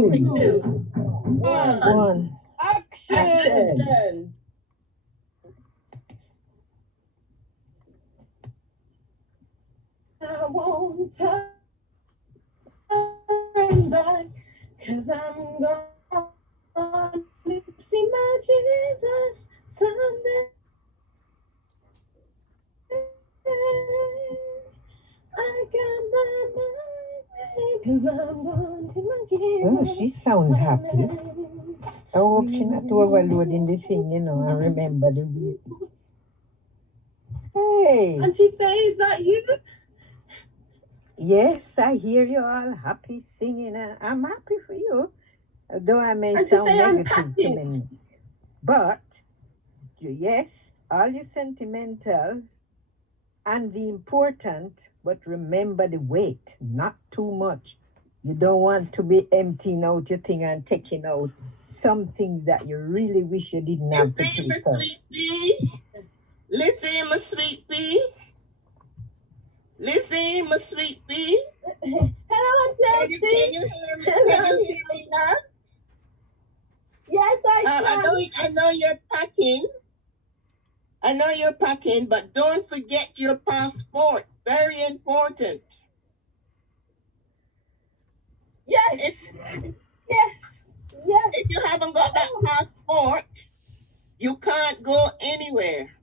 2, 1. Action! I won't turn back, 'cause I'm gone to see my Jesus someday. I got my mind made, 'cause I'm going to see my Jesus. Oh, she sounds happy. I hope she's not overloading the thing, you know, and remember the beat. Hey! Auntie Faye, is that you? Yes, I hear you all happy singing, and I'm happy for you. Though I may Auntie sound Faye, I'm negative to packing. many. But, yes, all your sentimentals and the important, but remember the weight, not too much. You don't want to be emptying out your thing and taking out something that you really wish you didn't have to take out. Sweet pea. Listen, my sweet pea. Listen, my sweet pea. Hello, Auntie Elsie. Can you hear me? Can you hear me now? Yes, I can. I know you're packing. I know you're packing, but don't forget your passport. Very important. Yes. Yes. If you haven't got that passport, you can't go anywhere.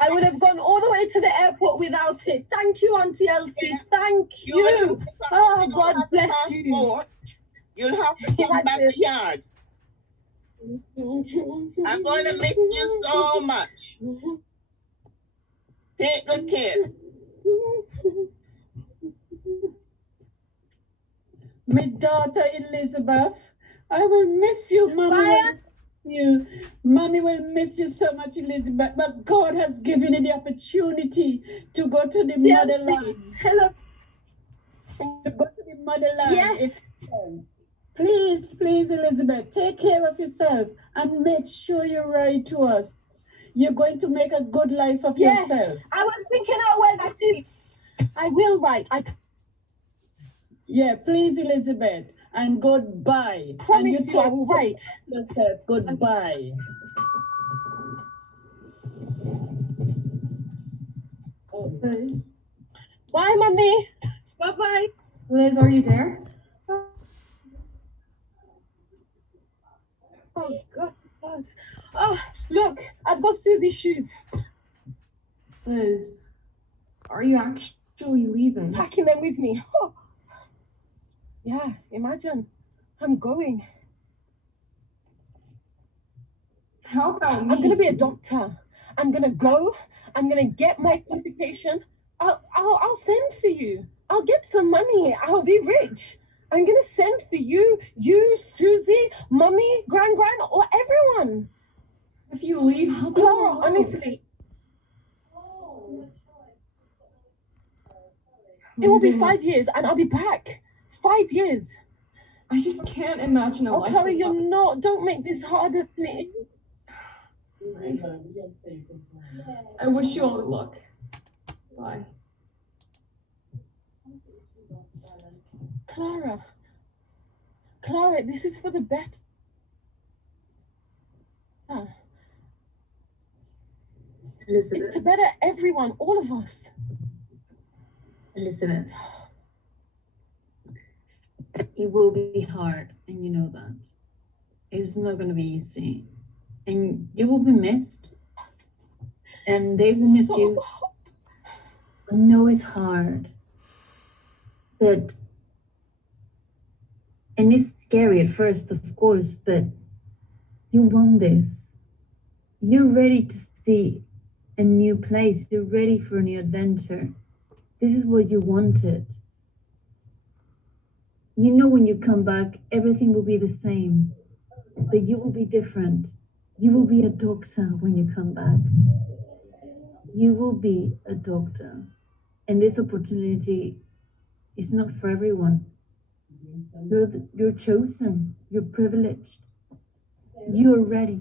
I would have gone all the way to the airport without it. Thank you, Auntie Elsie. Yeah. Thank you. Oh, God bless you. You'll have to come back to the yard. I'm going to miss you so much. Take good care. My daughter Elizabeth, I will miss you, Mommy. Mommy will miss you so much, Elizabeth. But God has given you the opportunity to go to the motherland. Hello. To go to the motherland. Yes. Please, Elizabeth, take care of yourself and make sure you write to us. You're going to make a good life of yourself. I was thinking out when I see. I will write. Yeah, please, Elizabeth, and goodbye. Promise you I will write. Goodbye. Liz. Bye, Mommy. Bye-bye. Liz, are you there? Oh, God. Oh, look, I've got Susie's shoes. Liz, are you actually leaving? Packing them with me. Oh. Yeah, imagine. I'm going. How about me? I'm going to be a doctor. I'm going to go. I'm going to get my qualification. I'll send for you. I'll get some money. I'll be rich. I'm going to send for you, Susie, Mommy, Gran, or everyone. If you leave, I'll go Clara, alone. honestly. It will be 5 years and I'll be back. 5 years. I just can't imagine a life. Oh, Chloe, you're not. Don't make this harder, please. I wish you all the luck. Bye. Clara, this is for the better. Elizabeth. It's to better everyone, all of us. Elizabeth. It will be hard, and you know that. It's not going to be easy. And you will be missed. And they will miss you. I know it's hard. But, and it's scary at first, of course, but you want this. You're ready to see a new place. You're ready for a new adventure. This is what you wanted. You know when you come back, everything will be the same, but you will be different. You will be a doctor when you come back. You will be a doctor. And this opportunity is not for everyone. You're chosen. You're privileged. You are ready.